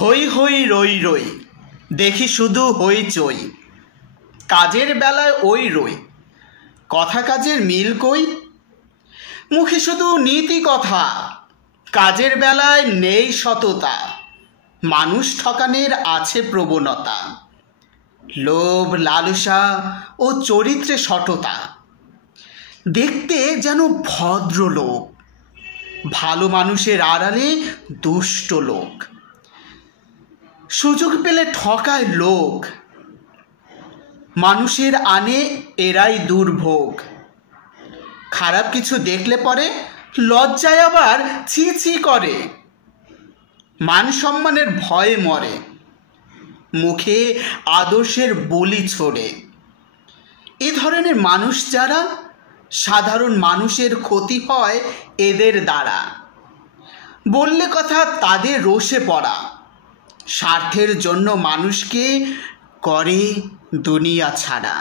হই হই রই রই, দেখি শুধু হইচই। কাজের বেলায় ওই রই, কথা কাজের মিল কই। মুখে শুধু নীতি কথা, কাজের বেলায় নেই সততা। মানুষ ঠকানের আছে প্রবণতা, লোভ লালসা ও চরিত্রে সততা। দেখতে যেন ভদ্রলোক, ভালো মানুষের আড়ালে দুষ্ট লোক। সুযোগ পেলে ঠকায় লোক, মানুষের আনে এরাই দুর্ভোগ। খারাপ কিছু দেখলে পরে লজ্জায় আবার ছি ছি করে। মান সম্মানের ভয়ে মরে, মুখে আদর্শের বলি ছোড়ে। এ ধরনের মানুষ যারা, সাধারণ মানুষের ক্ষতি হয় এদের দ্বারা। বললে কথা তাদের রোষে পড়া, স্বার্থের জন্য মানুষকে করে দুনিয়া ছাড়া।